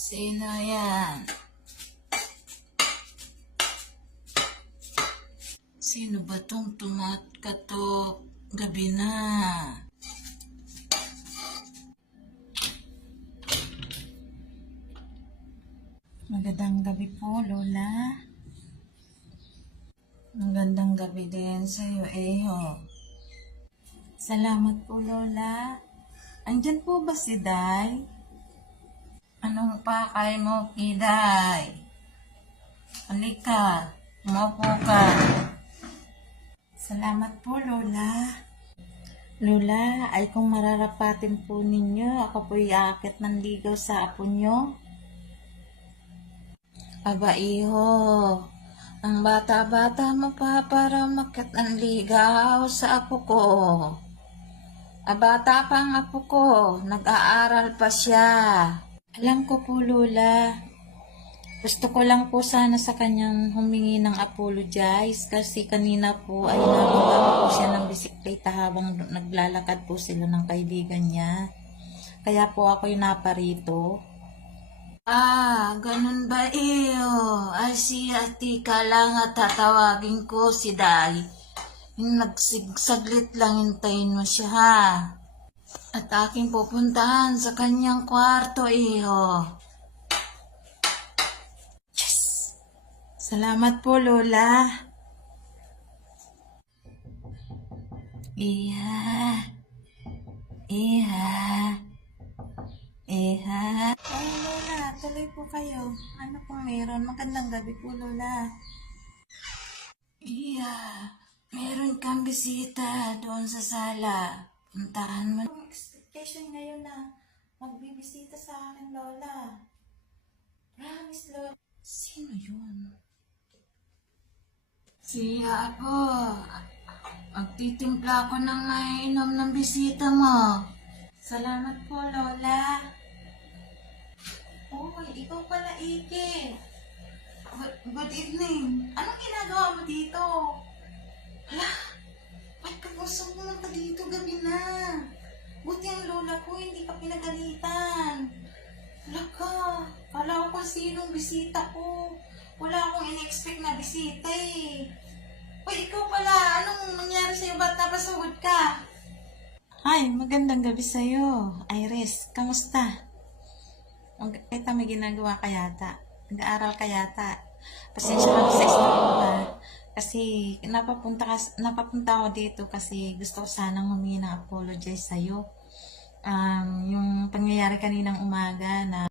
Sino yan? Sino ba tong tumakatok? Gabi na. Magandang gabi po, Lola. Magandang gabi din sa'yo, Eho. Salamat po, Lola. Andyan po ba si Day? Anong pakay mo, Kiday? Halika, umupo ka. Salamat po, Lola. Lola, ay kung mararapatin po ninyo, ako po'y aakit ng ligaw sa apo nyo. Aba, iho, ang bata-bata mo pa para makit ng ligaw sa apo ko. Bata pa ang apo ko, nag-aaral pa siya. Alam ko po, Lola. Gusto ko lang po sana sa kanyang humingi ng apologize kasi kanina po ay nabangga po siya ng bisikleta habang naglalakad po sila ng kaibigan niya. Kaya po ako'y naparito. Ganun ba iyo? Ay siya, tika lang at tatawagin ko si Day. Nagsigsaglit lang, hintayin mo siya ha. At aking pupuntahan sa kanyang kwarto, iho. Yes! Salamat po, Lola. Iha. Iha. Iha. Ay, Lola, tuloy po kayo. Ano pong meron? Magandang gabi po, Lola. Iha. Meron kang bisita doon sa sala. Puntahan mo. Ang expectation ngayon na magbibisita sa akin, Lola. Promise, Lola. Sino yun? Siya po. Magtitimpla ko ng naiinom ng bisita mo. Salamat po, Lola. Oh, ikaw pala, Ike. Good evening. Anong ginagawa mo dito? Hala, ba't ka gusto pumunta dito gabi na? Buti ang lola ko, hindi ka pinagalitan. Hala ka, kala ko kung sinong bisita ko. Wala akong in-expect na bisita eh. Uy, ikaw pala, anong nangyari sa'yo? Ba't napasahod ka? Hi, magandang gabi sa'yo, Iris. Kamusta? Kita may ginagawa ka yata. Nag-aaral ka yata. Pasensya ka sa istorya. Kasi napapunta ako dito kasi gusto ko sanang humingi ng apologize sa'yo. Yung pangyayari kaninang umaga na